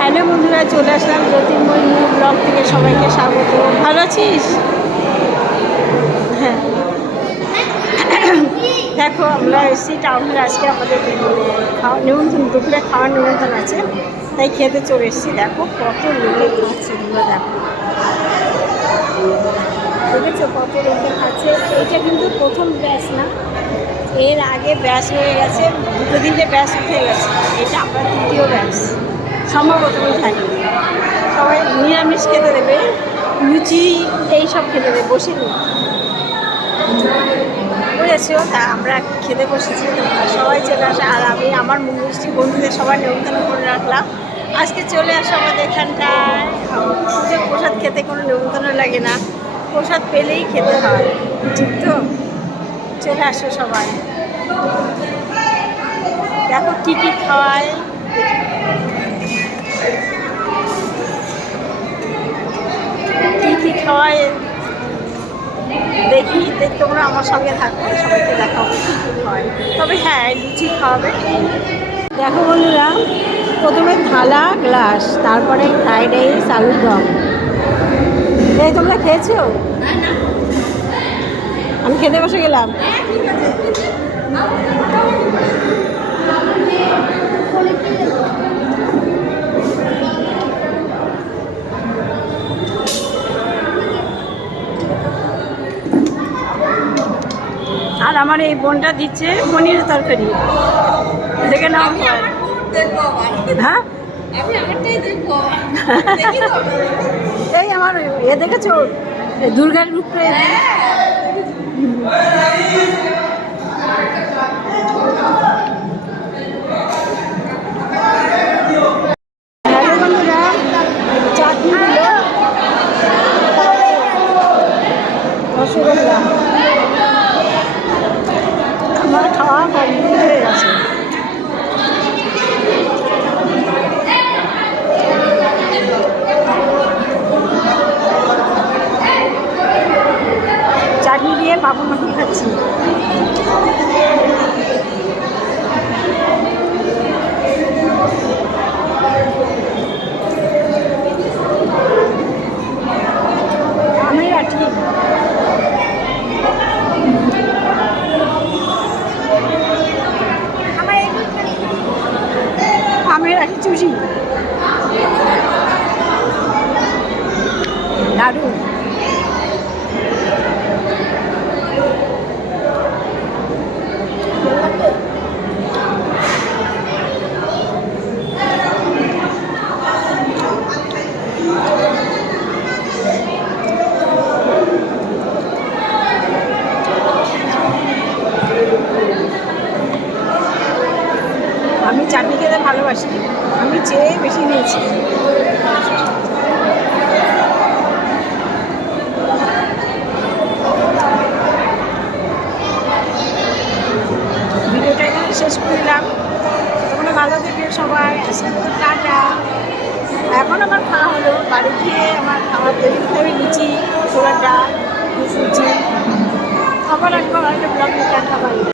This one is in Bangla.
হ্যালো বন্ধুরা, চলে আসলাম জ্যোতির্ময় নিউ ব্লগ থেকে। সবাইকে স্বাগত। ভালো আছিস? হ্যাঁ, দেখো আমরা এসেছি টাউনের। আজকে আমাদের খাওয়া নিমন্ত্রণ, দুপুরে খাওয়ার নিমন্ত্রণ আছে, তাই খেতে চলে এসেছি। দেখো কত লোকে খাচ্ছে, তোমরা দেখো, দেখেছো কত লোকে খাচ্ছে। এইটা কিন্তু প্রথম ব্যাচ না, এর আগে ব্যাচ হয়ে গেছে, দুটো দিনকে ব্যাচ উঠে গেছে। এটা আমরা তৃতীয় ব্যাচ, সম্ভবত আমি জানি। সবাই নিরামিষ খেতে দেবে, লুচি এইসব খেতে দেবে, বসে নি বুঝেছো। তা আমরা খেতে বসেছি, তোমরা সবাই চলে আসে। আর আমি আমার মিষ্টি বন্ধুদের সবাই নিমন্ত্রণ করে রাখলাম। আজকে চলে আসো আমাদের এখানটায়। পুজোর প্রসাদ খেতে কোনো নিমন্ত্রণ লাগে না, প্রসাদ পেলেই খেতে হয়, ঠিক তো? চলে আসো সবাই, দেখো কী কী খাওয়ায়। কী কী খাওয়ায় দেখি, তোমরা আমার সঙ্গে থাকো, সবাইকে দেখাবো কী কী খাওয়ায়। তবে হ্যাঁ, লুচি খাওয়াবে। দেখো বন্ধুরা, প্রথমে থালা গ্লাস, তারপরে ফ্রাইড রাইস, আলুর দম। এই তোমরা খেয়েছো? আমি খেতে বসে গেলাম। আর আমার এই বোনটা দিচ্ছে পনির তরকারি, দেখে নাও। হ্যাঁ, এই আমার এ দেখেছো, দুর্গার রূপে। হ্যালো বন্ধুরা, চাটনি দিল, রসগোল্লা। আমার খাওয়া কমপ্লিট হয়ে গেছে। চাটনি দিয়ে পাপড় মাখিয়ে খাচ্ছি। আমের আঠি, আমের আঠি চুষি, দারুণ। আমি চাটনি খেতে ভালোবাসি, আমি চেয়ে বেশি নিয়েছি। ভিডিওটা এখানে শেষ করলাম। তোমরা ভালো থেকে সবাই, টাটা। এখন আমার খাওয়া হলো, বাড়ি গিয়ে আমার খাওয়ার তৈরি করতে হবে, লুচি, ছোলার ডাল, সুজি। আবার একবার একটা ব্লগ টাটা, বাড়ি।